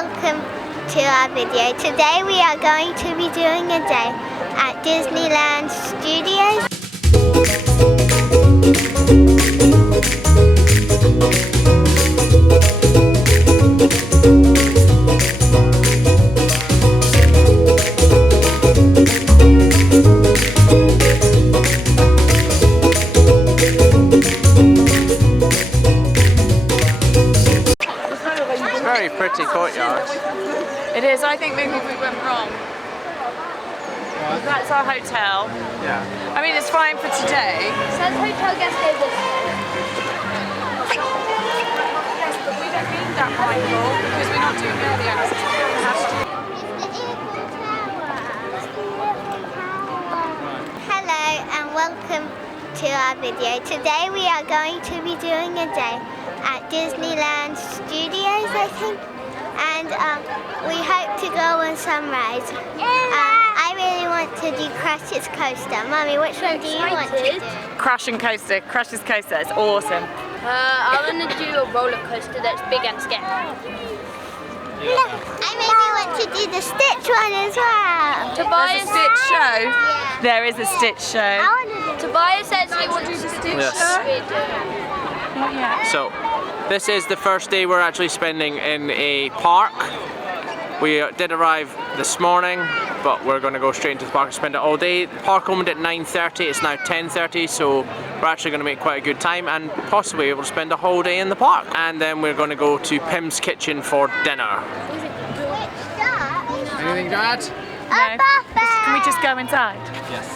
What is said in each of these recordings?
welcome to our video. Today we are going to be doing a day at Disneyland Studios. Very pretty courtyard. It is. I think maybe we went wrong. That's our hotel. Yeah. I mean, it's fine for today. Says hotel guest tables. Yes, but we don't need that Michael because we're not doing early access. Hello and welcome to our video. Today we are going to be doing a day at Disneyland Studios, I think, and we hope to go on some rides. I really want to do Crash's Coaster. Mummy, which one do you want to do? Crash's Coaster. It's awesome. I want to do a roller coaster that's big and scary. Look, I really want to do the Stitch one as well. There's a Stitch show. Yeah. There is a Stitch show. I want to do Tobias says he wants to do the Stitch Yes. show. Not yet. So, this is the first day we're actually spending in a park. We did arrive this morning, but we're going to go straight into the park and spend it all day. The park opened at 9:30, it's now 10:30, so we're actually going to make quite a good time and possibly able to spend a whole day in the park. And then we're going to go to PYM's Kitchen for dinner. Anything to add? No. Can we just go inside? Yes.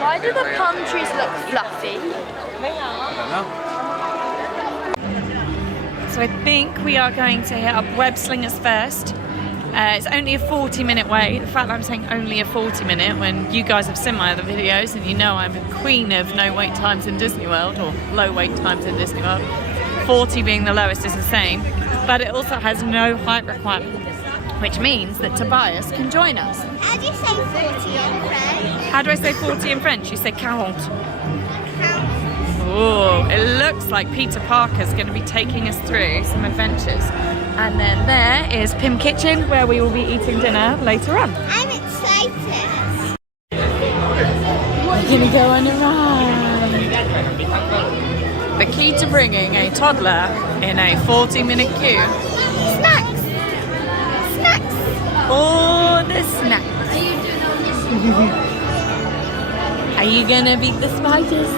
Why do the palm trees look fluffy? So I think we are going to hit up Web Slingers first. It's only a 40-minute wait. The fact that I'm saying only a 40-minute when you guys have seen my other videos and you know I'm a queen of no wait times in Disney World, or low wait times in Disney World. 40 being the lowest is insane, but it also has no height requirement, which means that Tobias can join us. How do you say 40 in French? How do I say 40 in French? You say 40. Oh, it looks like Peter Parker's going to be taking us through some adventures. And then there is PYM Kitchen, where we will be eating dinner later on. I'm excited. We're going to go on a ride. The key to bringing a toddler in a 40-minute queue. Snacks! Snacks! Oh, the snacks. Are you going to beat the spiders?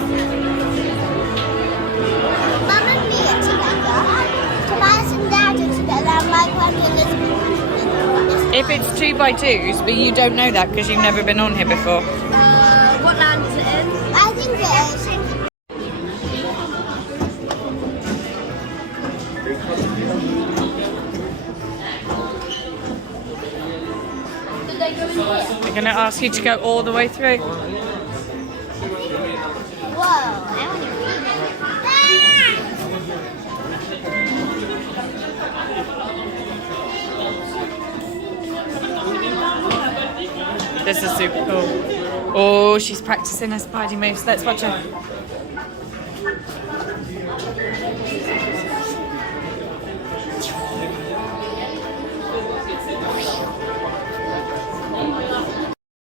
Mum and me are together. Tobias and Dad are together. And Mike went in this. If it's 2x2s, but you don't know that because you've never been on here before. What land is it in? I think it is. Did they go in here? We're going to ask you to go all the way through. Whoa, I want to read it. This is super cool. Oh, she's practicing her spidey moves. Let's watch her.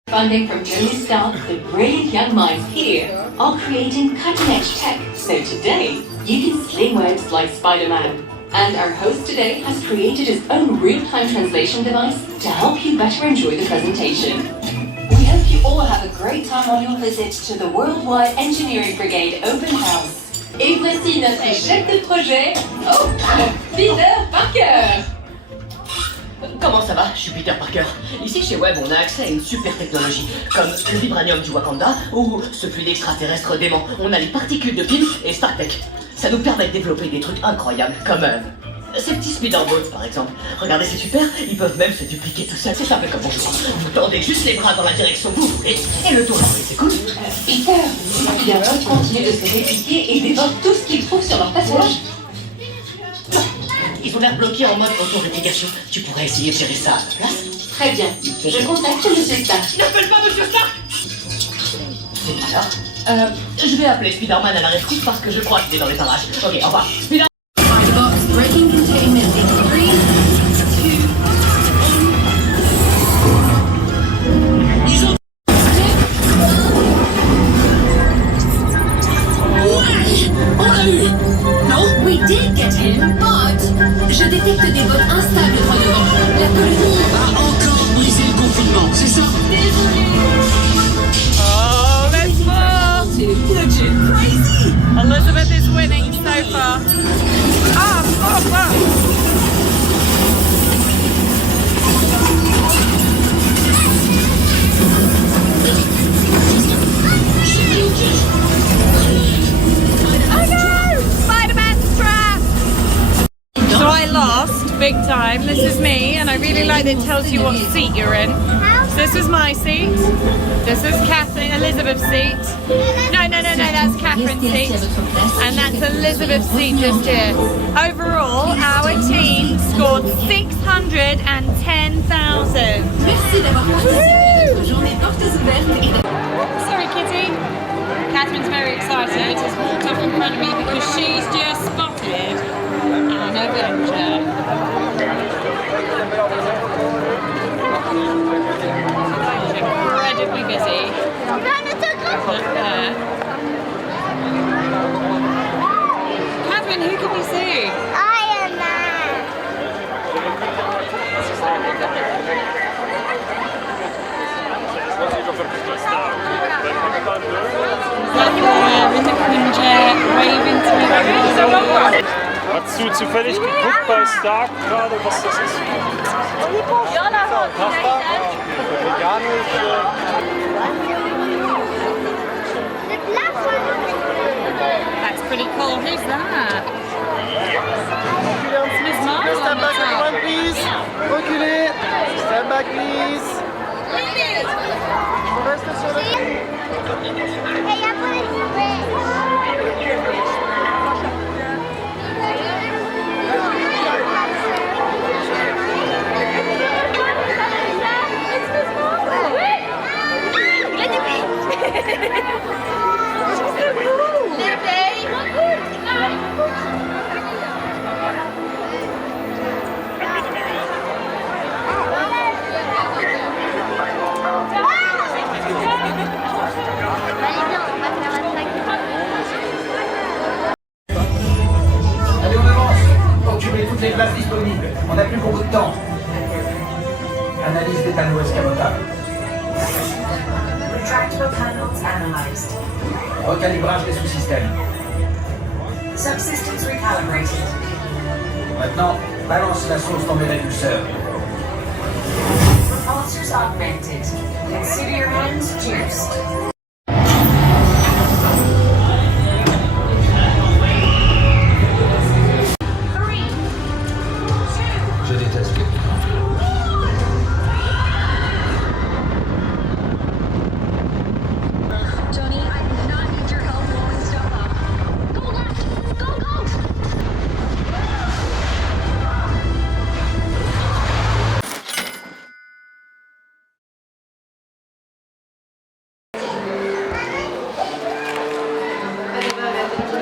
Funding from Tony Stark, the brilliant young minds here are creating cutting-edge tech. So today, you can sling webs like Spider-Man. And our host today has created his own real-time translation device to help you better enjoy the presentation. We hope you all have a great time on your visit to the Worldwide Engineering Brigade Open House. Et voici notre chef de projet, Peter Parker. Comment ça va? Je suis Peter Parker. Ici chez Web, on a accès à une super technologie, comme le vibranium du Wakanda ou ce fluide extraterrestre dément. On a les particules de PYM et StarTech. Ça nous permet de développer des trucs incroyables, comme Ces petits speederboats par exemple. Regardez, c'est super, ils peuvent même se dupliquer tout seuls. C'est simple comme bonjour. Vous tendez juste les bras dans la direction que vous voulez et le tour c'est cool. Peter, les speederboats continuent de se répliquer et dévorent tout ce qu'ils trouvent sur leur passage. Ils ont l'air bloqués en mode auto-réplication. Tu pourrais essayer de gérer ça à la place. Très bien, je contacte Monsieur Stark. N'appelle pas Monsieur Stark. Alors, je vais appeler Spider-Man à la rescousse parce que je crois qu'il est dans les parages. Ok, au revoir. Spider-Man. Breaking containment in 3, 2, Non. We did get him, but je détecte des votes instables droit devant. La colonie a encore brisé le confinement, c'est ça? Oh, let's go! crazy. Elizabeth is winning so far. Oh no! Spider-Man's trap! So I lost big time. This is me, and I really like that it tells you what seat you're in. So this is my seat. This is Catherine, Elizabeth's seat. No, that's Catherine's seat. And that's Elizabeth's seat just here. Overall, our team scored 610,000. Merci d'avoir participé à notre journée portes ouvertes. Sorry, Kitty. Catherine's very excited. Has walked up in front of me because she's just spotted an Avenger. Incredibly busy. Look there. Catherine, who can we see? Iron Man. In the Quinjet, waving to everyone. Hast du zufällig geguckt bei Stark gerade, was das ist? Pasta? Veganisch? That's pretty cool. Who's that? Miss Marvel. Stand back everyone please! Reculez! Stand back please! Reste sur le... Hey, I put it in red. Allez, on avance. Occupez toutes les places disponibles. On n'a plus beaucoup de temps. Analyse des panneaux escamotables. Retractable panels analyzed. Recalibrage des sous-systèmes. Subsystems recalibrated. Maintenant, balance la sauce dans mes répulseurs. Repulsors augmented. Consider your hands juiced. Je déteste. Johnny, I do not need your help blowing stuff up. Go left! Go, go!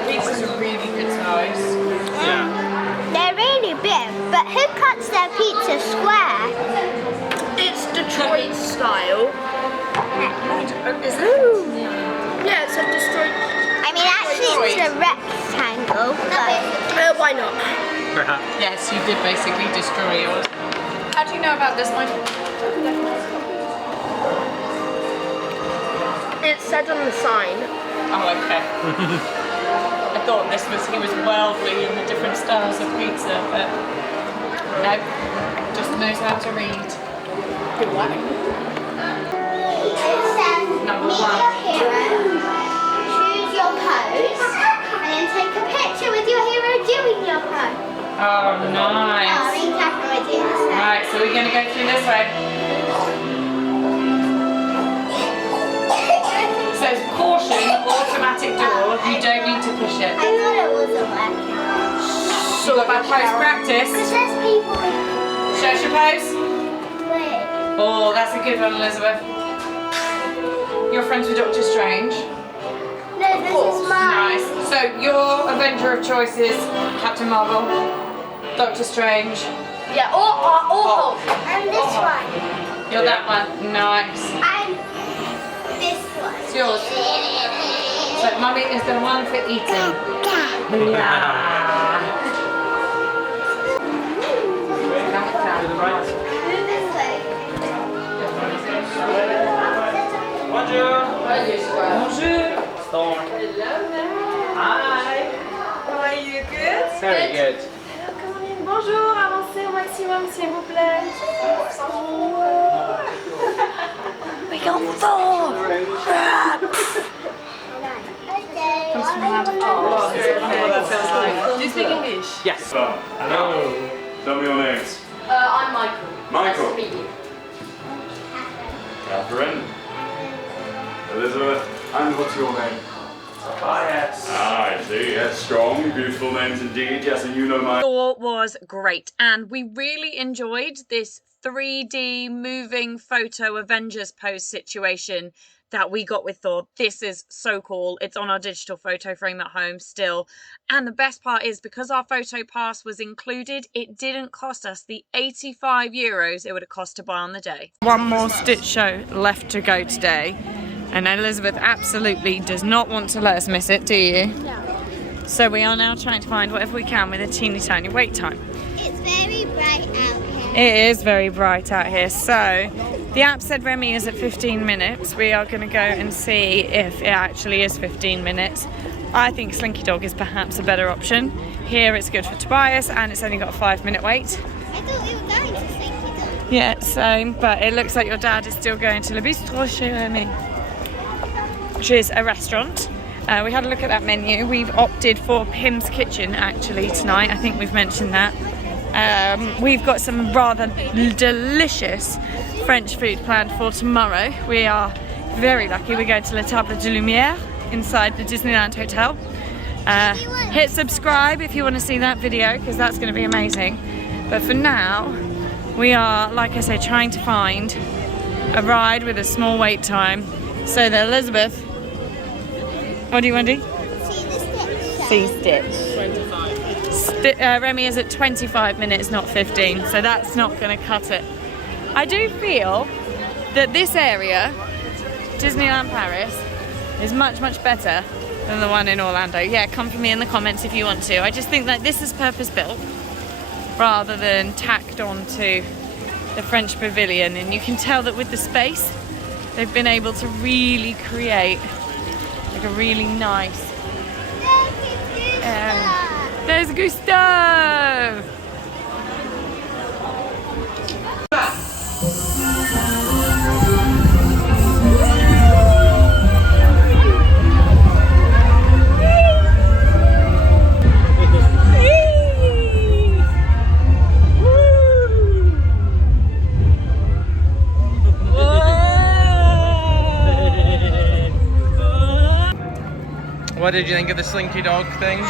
Pizzas are really good size. They're really big, but who cuts their pizza square? It's Detroit style. Is it? Yeah, it's a Detroit. I mean, actually it's a rectangle, but Why not? Yes, you did basically destroy yours. How do you know about this one? It said on the sign. Oh, okay. I thought he was worldly in the different styles of pizza, but no, just knows how to read. it says Number meet one. your hero, choose your pose, and then take a picture with your hero doing your pose. Oh, nice. Right, so we're going to go through this way. It says caution, automatic door. You don't need to push it. I thought it wasn't working. So by post practice. It says people. Show us your pose. Wait. Oh, that's a good one, Elizabeth. You're friends with Doctor Strange. No, this is mine. Nice. So your Avenger of choice is Captain Marvel, Doctor Strange. Yeah, or And this one. You're that one. Nice. And this one. It's yours. So Mummy is the one for eating. This way. Bonjour. Hi. How are you? Good? Very good. Bonjour, avancez au maximum s'il vous plaît. We got four. Do you speak English? Yes. Hello. Tell me your names. I'm Michael. Michael. Nice to meet you. Catherine. Elizabeth. And what's your name? Tobias. Ah, I see. Yes, strong, beautiful names indeed. Yes, and you know my... Thor was great, and we really enjoyed this 3D moving photo Avengers pose situation that we got with Thor. This is so cool. It's on our digital photo frame at home still. And the best part is, because our photo pass was included, it didn't cost us the 85 euros it would have cost to buy on the day. One more Stitch show left to go today. And Elizabeth absolutely does not want to let us miss it, do you? No. So we are now trying to find whatever we can with a teeny tiny wait time. It's very bright out here. It is very bright out here. So the app said Remy is at 15 minutes. We are going to go and see if it actually is 15 minutes. I think Slinky Dog is perhaps a better option. Here it's good for Tobias and it's only got a 5-minute wait. I thought we were going to Slinky Dog. Yeah, same. But it looks like your dad is still going to Le Bistro chez Remy, which is a restaurant. We had a look at that menu. We've opted for PYM's Kitchen actually tonight. I think we've mentioned that. We've got some rather delicious French food planned for tomorrow. We are very lucky. We're going to La Table de Lumière inside the Disneyland Hotel. Hit subscribe if you want to see that video, because that's going to be amazing. But for now, we are, like I say, trying to find a ride with a small wait time so that Elizabeth... What do you want to do? See the Stitch. See Stitch. Remy is at 25 minutes, not 15, so that's not going to cut it. I do feel that this area, Disneyland Paris, is much, much better than the one in Orlando. Yeah, come for me in the comments if you want to. I just think that this is purpose-built rather than tacked on to the French Pavilion, and you can tell that with the space, they've been able to really create like a really nice... There's Gustav! What did you think of the Slinky Dog thing?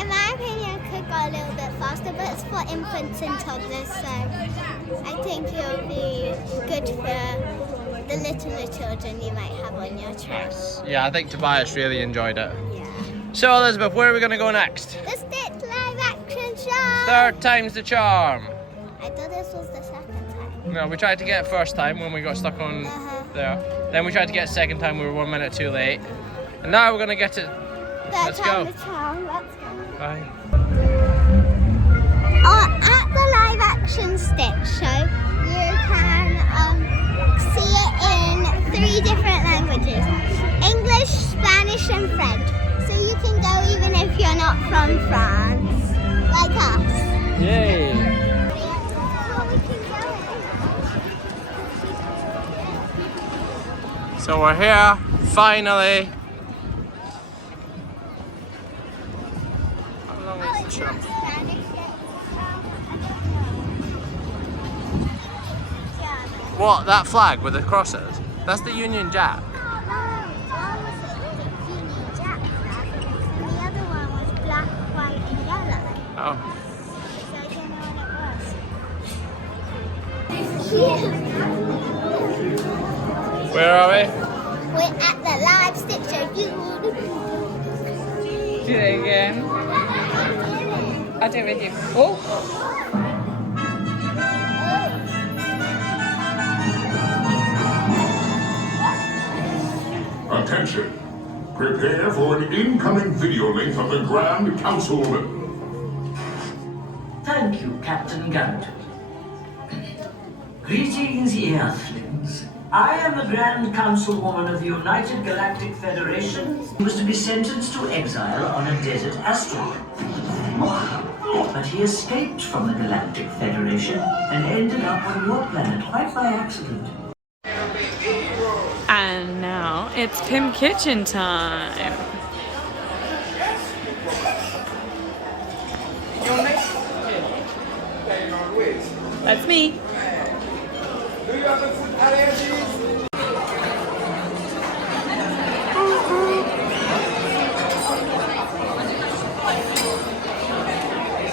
In my opinion, it could go a little bit faster, but it's for infants and toddlers, so I think it'll be good for the littler children you might have on your trip. Yeah, I think Tobias really enjoyed it. Yeah. So Elizabeth, where are we going to go next? The Stitch live action show! Third time's the charm. I thought this was the second time. No, we tried to get it first time when we got stuck on there. Then we tried to get it second time, we were 1 minute too late. And now we're going to get it. Let's go. The charm. Let's go. Bye. At the live action Stitch show, you can see it in 3 different languages: English, Spanish, and French. So you can go even if you're not from France, like us. Yay! So we're here, finally. How long is the show? What, that flag with the crosses? That's the Union Jack. No, one was the Union Jack flag, and the other one was black, white, and yellow. Oh. So I don't know what it was. Where are we? We're at the live stick show. Do it again. I'll do it with you. Oh! Attention! Prepare for an incoming video link of the Grand Councilwoman. Thank you, Captain Gunt. Greetings, Earthlings. I am the Grand Councilwoman of the United Galactic Federation, who was to be sentenced to exile on a desert asteroid. But he escaped from the Galactic Federation and ended up on your planet quite by accident. And now it's PYM Kitchen time. That's me. Do you have the food allergies?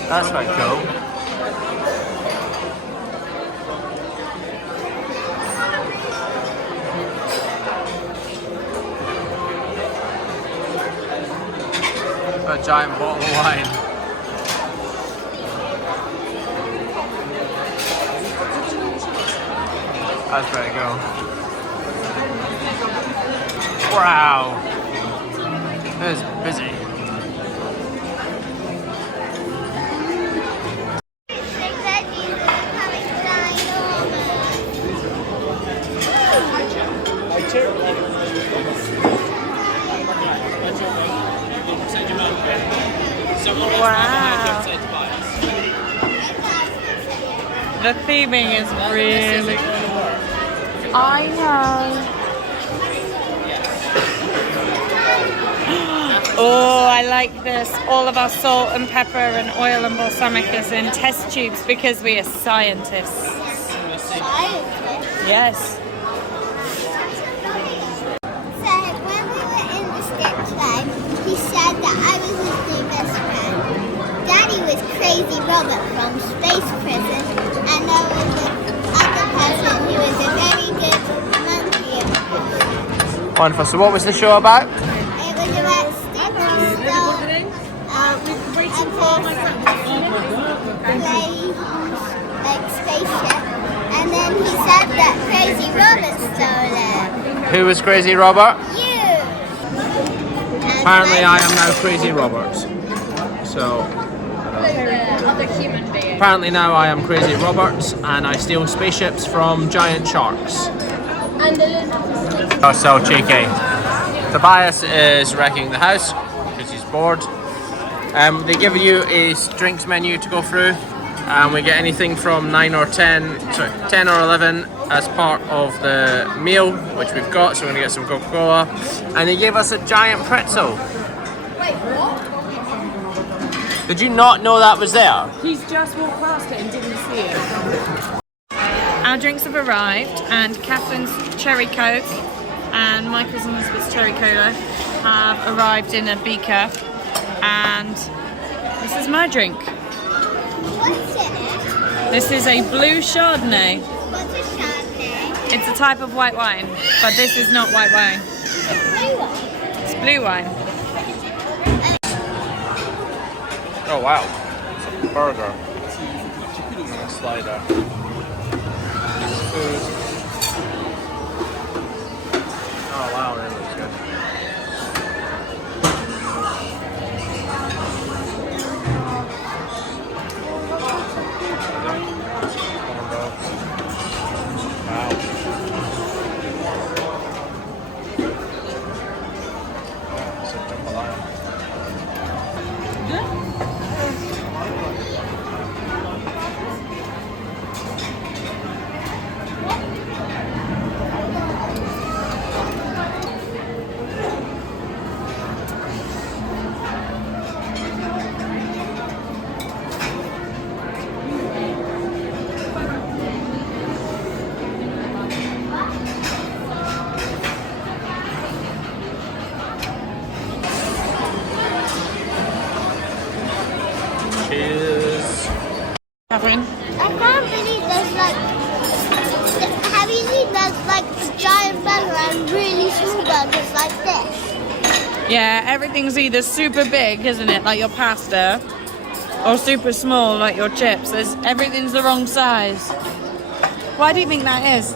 That's quite cool. A giant bottle of wine. That's very cool. Wow. That is busy. Wow. The theming is really cool. I know. Oh, I like this. All of our salt and pepper and oil and balsamic is in test tubes because we are scientists. Yes. So when we were in the sketch lab, he said that I was his new best friend. Daddy was Crazy Robert from Space Prison, and there was another person who was a very good monkey. Wonderful. So what was the show about? It was about Sticky Star, like spaceship, and then he said that Crazy Robert stole it. Who was Crazy Robert? You! Apparently I am now Crazy Robert. So Other human being. apparently now I am Crazy Robert and I steal spaceships from giant sharks. Oh, so cheeky. Tobias is wrecking the house because he's bored. They give you a drinks menu to go through, and we get anything from 10 or 11 as part of the meal, which we've got. So we're gonna get some Coca-Cola, and they gave us a giant pretzel. Wait, what? Did you not know that was there? He's just walked past it and didn't see it. Our drinks have arrived, and Catherine's cherry coke and Michael's and Elizabeth's cherry cola have arrived in a beaker, and this is my drink. What's in it? This is a blue Chardonnay. What's a Chardonnay? It's a type of white wine, but this is not white wine. Blue one. It's blue wine. Oh wow, it's a burger and a slider. Food. Oh wow, that looks good. Cheers. Catherine? I can't believe there's like, have you seen there's like giant burger and really small burgers like this? Yeah, everything's either super big, isn't it, like your pasta, or super small, like your chips. Everything's the wrong size. Why do you think that is?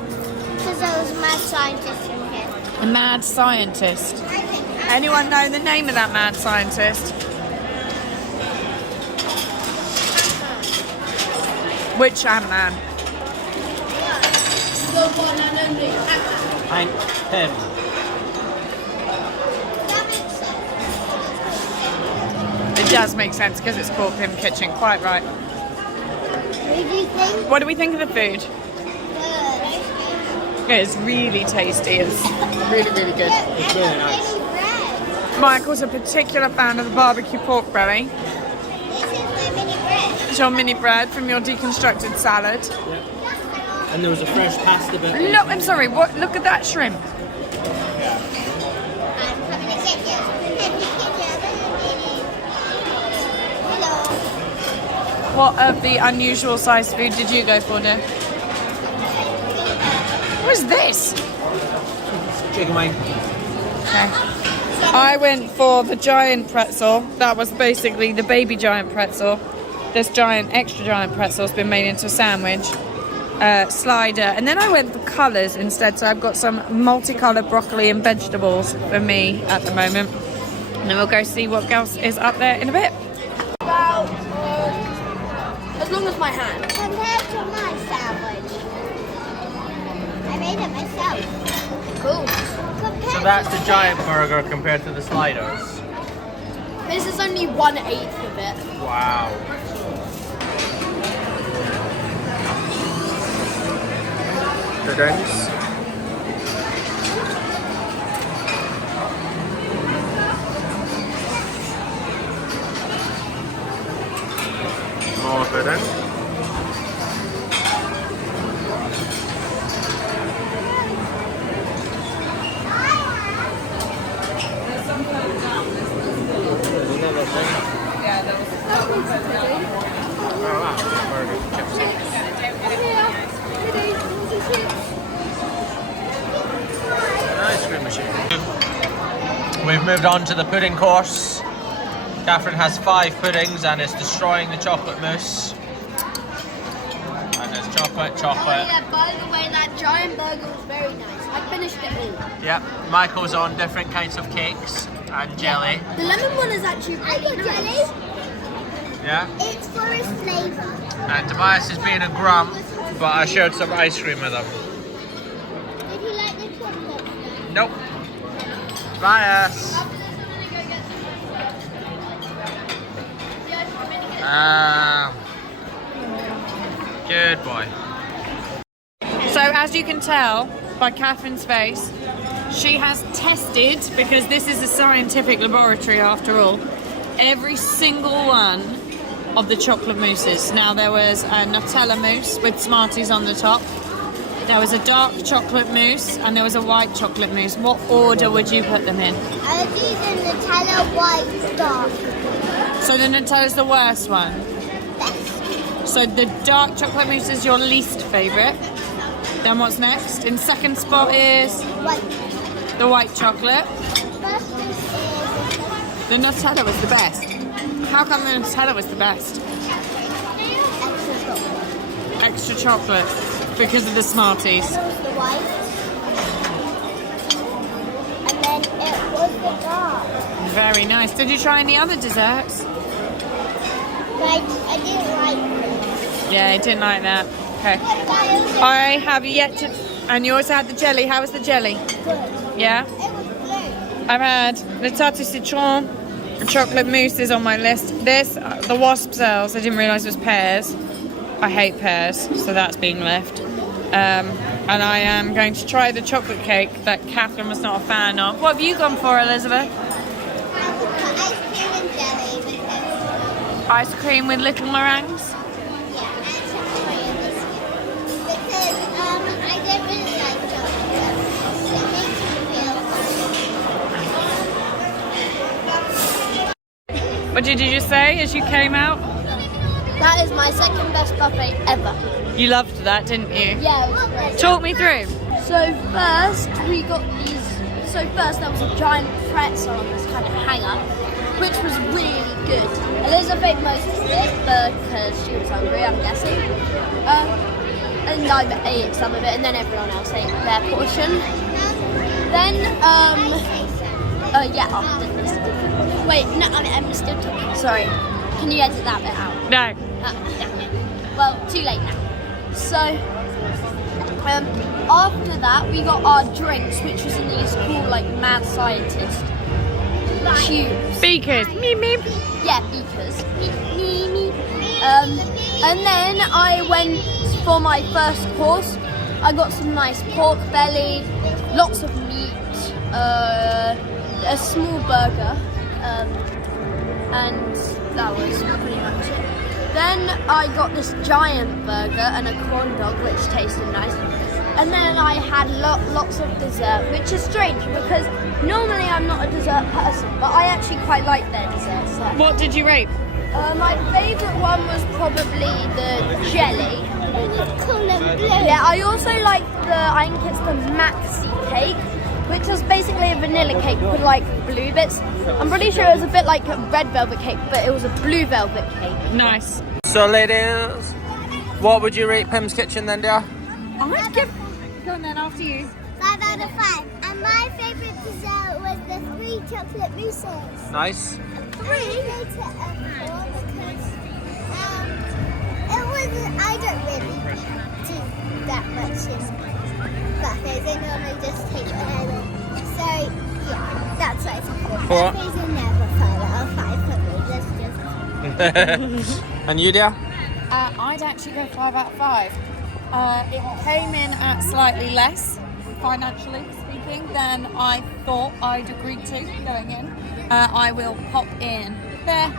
Because there was a mad scientist in here. A mad scientist. Anyone know the name of that mad scientist? Which Ant-Man? Him. It does make sense because it's called PYM Kitchen, quite right. What do you think? What do we think of the food? It's really tasty. It's really, really good. It's really nice. Michael's a particular fan of the barbecue pork belly. This is my mini bread. It's your mini bread from your deconstructed salad. Yeah. And there was a fresh pasta bit. Look, I'm sorry, what? Look at that shrimp. I'm coming to get you. Hello. What of the unusual sized food did you go for, dear? What is this? Chicken wing. Okay. I went for the giant pretzel. That was basically the baby giant pretzel. This giant, extra giant pretzel has been made into a sandwich. Slider. And then I went for colours instead. So I've got some multicoloured broccoli and vegetables for me at the moment. And then we'll go see what else is up there in a bit. About as long as my hand. Compared to my sandwich. I made it myself. Cool. So that's the giant burger compared to the sliders. This is only 1/8 of it. Wow. The drinks. More pudding. We've moved on to the pudding course. Catherine has 5 puddings and is destroying the chocolate mousse. And there's chocolate. Oh yeah, by the way, that giant burger was very nice. I finished it all. Yep, Michael's on different kinds of cakes and jelly. The lemon one is actually really nice. Jelly. Yeah. It's for its flavour. And Tobias is being a grump, but I shared some ice cream with him. Did he like the chocolate? Nope. Tobias. Good boy. So as you can tell by Catherine's face, she has tested, because this is a scientific laboratory after all, every single one of the chocolate mousses. Now there was a Nutella mousse with Smarties on the top. There was a dark chocolate mousse and there was a white chocolate mousse. What order would you put them in? I would do the Nutella white dark. So the Nutella's the worst one? Best. So the dark chocolate mousse is your least favourite. Then what's next? In second spot is? White. The white chocolate. First is The Nutella was the best. How come the Nutella was the best? Extra chocolate. Because of the Smarties. It was the white. And then it was the dark. Very nice. Did you try any other desserts? But I didn't like it. Yeah, I didn't like that. Okay. I have yet to... And you also had the jelly. How was the jelly? Good. Yeah? It was blue. I've had the tarte citron, and chocolate mousse is on my list. This, the wasp cells, I didn't realise was pears. I hate pears, so that's being left. And I am going to try the chocolate cake that Catherine was not a fan of. What have you gone for, Elizabeth? Ice cream with little meringues? Yeah, and some Oreo biscuits. Because I don't really like chocolate. It makes me feel What did you just say as you came out? That is my second best buffet ever. You loved that, didn't you? Yeah, it was great. Talk me through. So first we got these. So first there was a giant pretzel on this kind of hanger, which was really good. Elizabeth mostly did because she was hungry, I'm guessing. And I ate some of it, and then everyone else ate their portion. Then yeah, after this. Wait, no, I'm still talking. Sorry. Can you edit that bit out? No. Damn it. Well, too late now. So, after that, we got our drinks, which was in these cool, like, mad scientist tubes. Beakers. Meep, meep. Yeah, beakers. Meep, meep, meep. And then I went for my first course. I got some nice pork belly, lots of meat, a small burger, and that was pretty much it. Then I got this giant burger and a corn dog, which tasted nice. And then I had lots of dessert, which is strange because normally I'm not a dessert person, but I actually quite like their desserts. What did you rate? My favourite one was probably the jelly. Yeah, I also like I think it's the maxi cake, which is basically a vanilla cake with like blue bits. I'm pretty sure it was a bit like a red velvet cake, but it was a blue velvet cake. Nice. So ladies, what would you rate PYM's Kitchen then, dear? I'd give... Go on then, after you. 5 out of 5. And my favourite dessert was the 3 chocolate mousses. Nice. 3? I rated it a 4 because it wasn't, I don't really do that much in buffets. I normally just take whatever. So yeah, that's why it's a 4. Buffets are never 5 out of 5 for me. That's just... And you, dear? I'd actually go 5 out of 5. It came in at slightly less, financially speaking, than I thought I'd agreed to going in. I will pop in there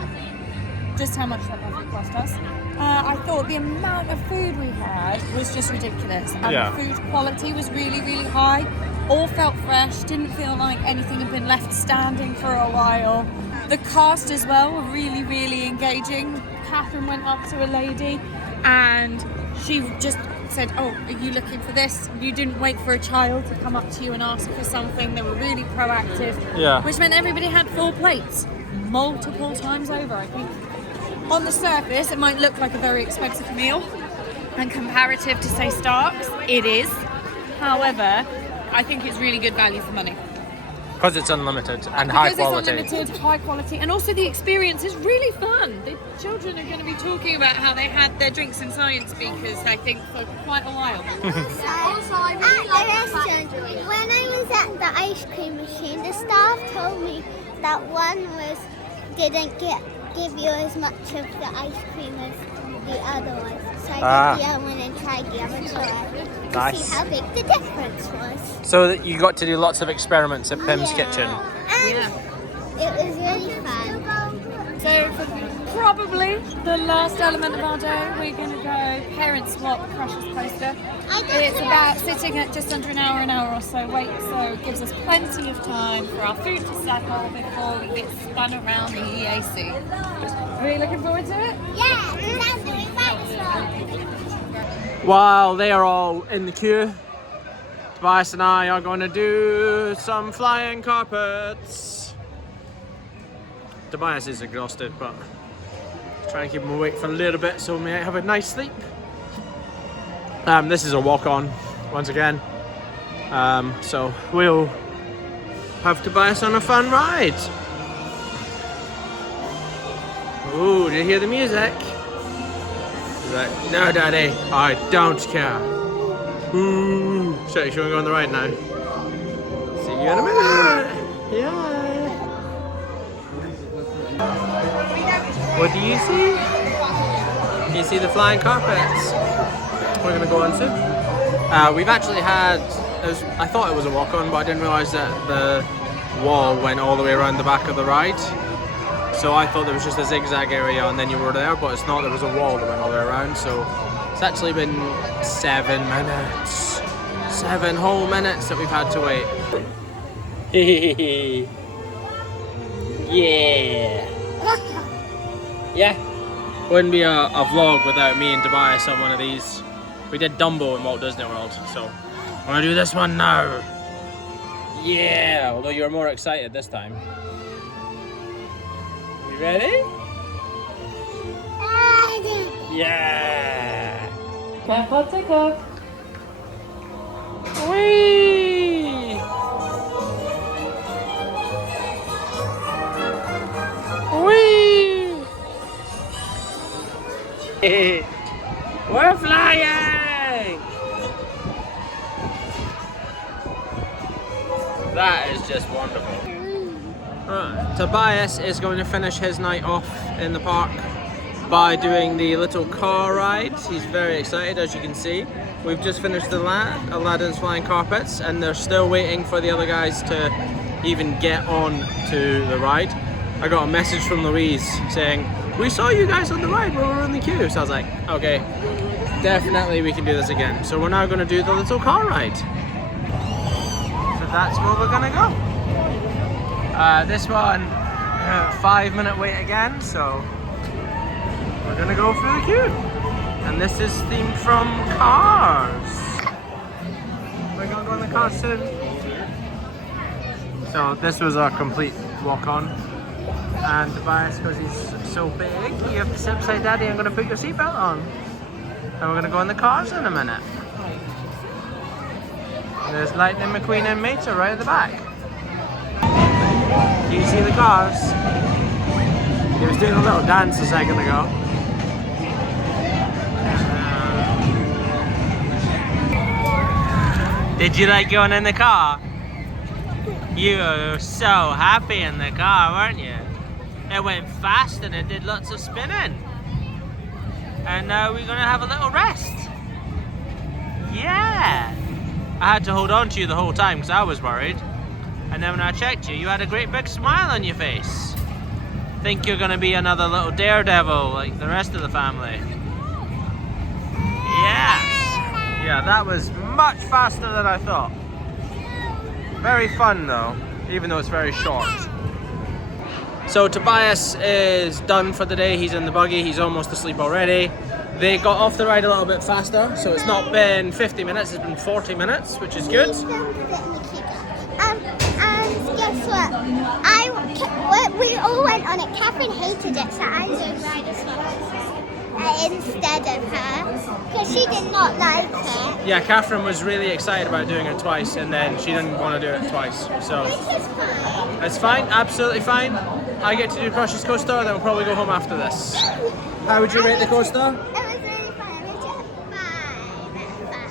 just how much that buffet cost us. I thought the amount of food we had was just ridiculous. And the food quality was really, really high. All felt fresh, didn't feel like anything had been left standing for a while. The cast as well were really, really engaging. Catherine went up to a lady and she just said, oh, are you looking for this? You didn't wait for a child to come up to you and ask for something. They were really proactive, which meant everybody had 4 plates multiple times over. I think on the surface it might look like a very expensive meal, and comparative to say Stark's, it is. However, I think it's really good value for money. Because it's unlimited and high quality. Because it's unlimited, high quality, and also the experience is really fun. The children are going to be talking about how they had their drinks and science speakers, I think, for quite a while. Also, I really like the restaurant. When I was at the ice cream machine, the staff told me that one didn't give you as much of the ice cream as the other one. So I did the other one and tried the other two to see how big the difference was. So you got to do lots of experiments at PYM's Kitchen. And it was really fun. So for probably the last element of our day, we're going to go parent swap Crush's Coaster. It's about sitting at just under an hour or so wait, so it gives us plenty of time for our food to settle before we get spun around the EAC. Are you looking forward to it? Yeah, because I'm doing that. While they are all in the queue, Tobias and I are going to do some flying carpets. Tobias is exhausted, but try and keep him awake for a little bit so we may have a nice sleep. This is a walk-on once again, so we'll have Tobias on a fun ride. Ooh, did you hear the music? He's like, no daddy, I don't care. Ooh. Should we go on the ride now? See you in a minute. Yeah. What do you see? You see the flying carpets we're going to go on to. We've actually had, I thought it was a walk-on, but I didn't realise that the wall went all the way around the back of the ride. So I thought there was just a zigzag area and then you were there, but it's not. There was a wall that went all the way around. So it's actually been 7 minutes. 7 whole minutes that we've had to wait. Yeah. Yeah. Wouldn't be a vlog without me and Tobias on one of these. We did Dumbo in Walt Disney World, so I'm gonna do this one now. Yeah, although you're more excited this time. You ready? Yeah! Careful to cook. Whee! Whee! We're flying! That is just wonderful. Right, Tobias is going to finish his night off in the park by doing the little car rides. He's very excited, as you can see. We've just finished Aladdin's Flying Carpets, and they're still waiting for the other guys to even get on to the ride. I got a message from Louise saying, "We saw you guys on the ride when we were in the queue." So I was like, okay, definitely we can do this again. So we're now going to do the little car ride. So that's where we're going to go. This one, 5-minute wait again, so we're going to go through the queue. And this is themed from Cars. We're going to go in the car soon. So this was our complete walk-on. And Tobias, because he's so big, you have to sit beside Daddy. I'm going to put your seatbelt on. And we're going to go in the cars in a minute. And there's Lightning McQueen and Mater right at the back. Do you see the cars? He was doing a little dance a second ago. Did you like going in the car? You were so happy in the car, weren't you? It went fast and it did lots of spinning. And now we're gonna have a little rest. Yeah! I had to hold on to you the whole time because I was worried. And then when I checked you, you had a great big smile on your face. Think you're gonna be another little daredevil like the rest of the family. Yeah! Yeah, that was much faster than I thought. Very fun though, even though it's very short. So Tobias is done for the day. He's in the buggy, he's almost asleep already. They got off the ride a little bit faster, so it's not been 50 minutes, it's been 40 minutes, which is good. And guess what? We all went on it. Catherine hated it, so I did ride as well instead of her, because she did not like it. Yeah, Catherine was really excited about doing it twice, and then she didn't want to do it twice. So Which is fine. it's fine, absolutely fine. I get to do Crush's coaster, and then we'll probably go home after this. How would you rate the coaster? It was really fun. I rated it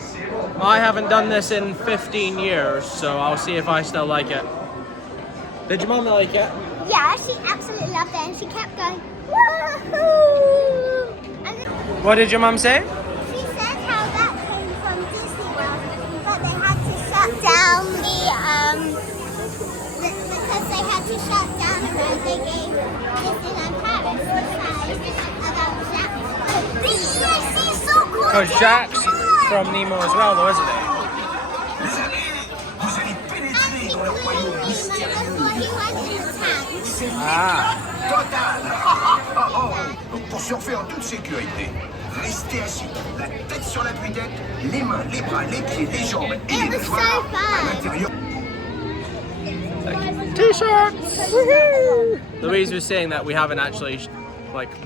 5 I haven't done this in 15 years, so I'll see if I still like it. Did your mum like it? Yeah, she absolutely loved it, and she kept going, woohoo! And then What did your mum say? she said how that came from Disney World, but they had to shut down because they had to shut down the road they gave Disneyland Paris about Jack. Yes, he's so cool! Because Jack's from Nemo as well, though, isn't he? Vous allez pénétrer dans le royaume mystérieux. Ah. Total. Donc pour surfer en toute sécurité, restez assis, la tête sur la tête, les mains, les bras, les pieds, les jambes et les mâchoires à l'intérieur. T-shirts! Woohoo! Louise was saying that we haven't actually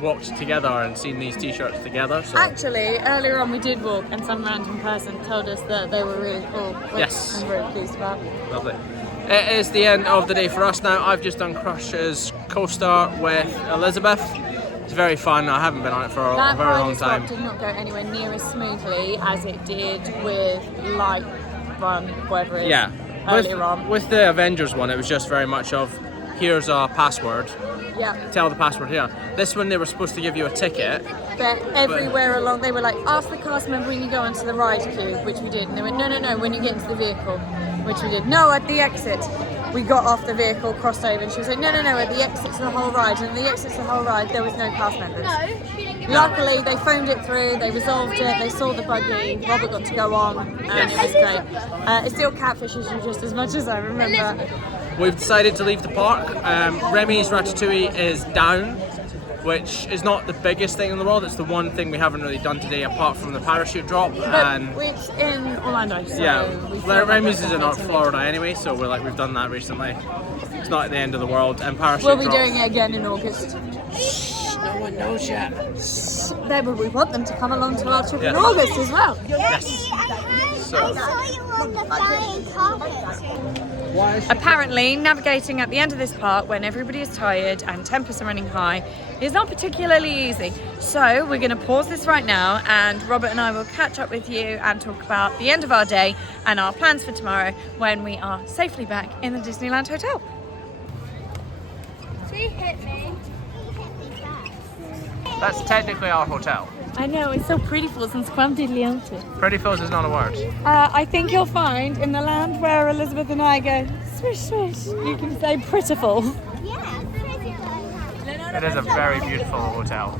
walked together and seen these t-shirts together. So. Actually, earlier on we did walk, and some random person told us that they were really cool, which Yes. I'm very pleased about. Lovely. It is the end of the day for us now. I've just done Crush's coaster with Elizabeth. It's very fun. I haven't been on it for a That very long ride time. did not go anywhere near as smoothly as it did with Light Run, whatever it is, Yeah. earlier on. With the Avengers one, it was just very much of, here's a password. Yeah. Tell the password here. This one, they were supposed to give you a ticket. But everywhere along, they were like, ask the cast member when you go onto the ride queue, which we did. And they went, no, when you get into the vehicle, which we did. No, at the exit. We got off the vehicle, crossed over, and she was like, no, at the exit to the whole ride. And at the exit to the whole ride, there was no cast members. Luckily, they phoned it through, they resolved it, they saw the buggy, Robert got to go on, and it was great. It still catfishes you just as much as I remember. We've decided to leave the park. Remy's Ratatouille is down. which is not the biggest thing in the world. It's the one thing we haven't really done today apart from the parachute drop. And it's in Orlando. So yeah, Remy's is in Florida anyway, so we've done that recently. It's not at the end of the world. And parachute we'll be drop, doing it again in August. no one knows yet. We want them to come along to our trip in August as well. Yes. I saw you on the flying carpet. Apparently, navigating at the end of this part when everybody is tired and tempers are running high is not particularly easy. So we're going to pause this right now, and Robert and I will catch up with you and talk about the end of our day and our plans for tomorrow when we are safely back in the Disneyland Hotel. She hit me. That's technically our hotel. I know, it's so prettiful and squamdiddlyumpty. Prettyfuls is not a word. I think you'll find in the land where Elizabeth and I go, swish swish, you can say prettiful. It is a very beautiful hotel.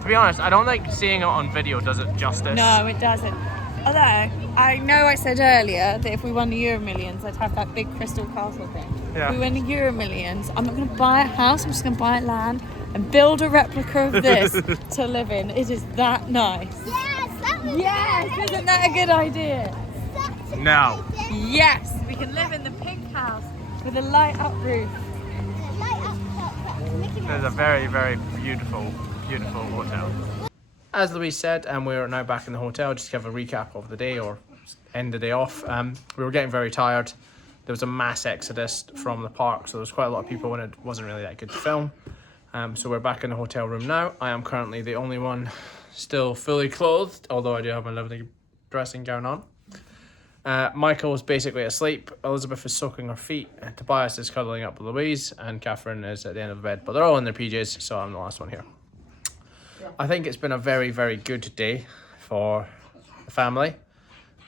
To be honest, I don't think seeing it on video does it justice. No, it doesn't. Although, I know I said earlier that if we won the Euro Millions, I'd have that big crystal castle thing. Yeah. If we win the Euro Millions, I'm not going to buy a house, I'm just going to buy land and build a replica of this to live in. It is that nice. Yes, isn't that a good idea? No. Yes, we can live in the pink house with a light up roof. It is a very, very beautiful, beautiful hotel. As Louise said, we are now back in the hotel. Just to give a recap of the day or end the day off. We were getting very tired. There was a mass exodus from the park, so there was quite a lot of people and it wasn't really that good to film. So we're back in the hotel room now. I am currently the only one still fully clothed, although I do have my lovely dressing gown on. Michael is basically asleep. Elizabeth is soaking her feet. Tobias is cuddling up with Louise, and Catherine is at the end of the bed. But they're all in their PJs, so I'm the last one here. I think it's been a very, very good day for the family.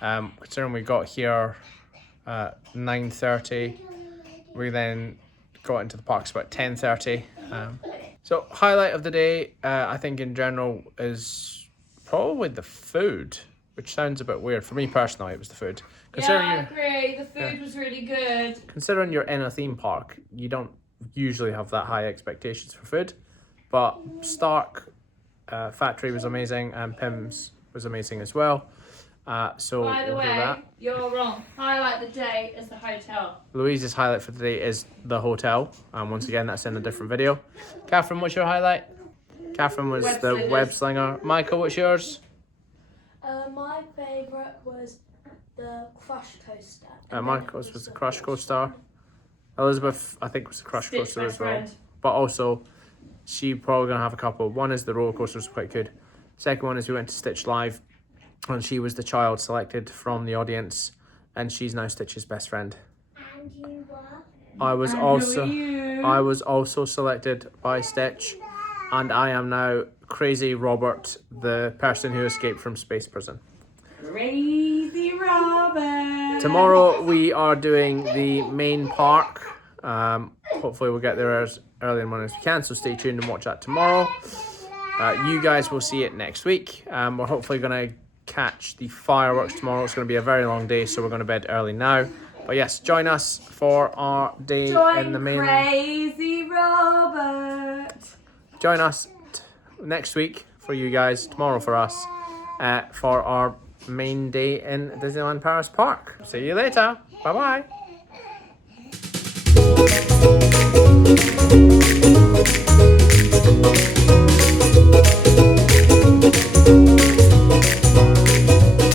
Considering we got here at 9:30, we then got into the parks about 10:30. So highlight of the day, I think in general, is probably the food, which sounds a bit weird. For me personally, it was the food. I agree. The food was really good. Considering you're in a theme park, you don't usually have that high expectations for food. But Stark Factory was amazing, and PYM's was amazing as well. So by the we'll way, do that. you're wrong. Highlight the day is the hotel. Louise's highlight for today is the hotel, and once again that's in a different video. Catherine, what's your highlight? Catherine was the web slinger. Michael, what's yours? My favourite was the Crush Coaster. Michael's was the Crush Coaster. Elizabeth, I think, was the Crush Coaster as well. But also, she probably gonna have a couple. One is the roller coaster, was quite good. Second one is we went to Stitch Live, and she was the child selected from the audience, and she's now Stitch's best friend. And you were? I was also selected by Stitch, and I am now Crazy Robert, the person who escaped from space prison. Crazy Robert. Tomorrow we are doing the main park. Hopefully we'll get there as early in the morning as we can, so stay tuned and watch that tomorrow. You guys will see it next week. We're hopefully going to catch the fireworks tomorrow. It's going to be a very long day, so we're going to bed early now. But yes, join us for our day in the main. Crazy Robert. Join us next week for you guys, tomorrow for us, for our main day in Disneyland Paris Park. See you later. Bye bye.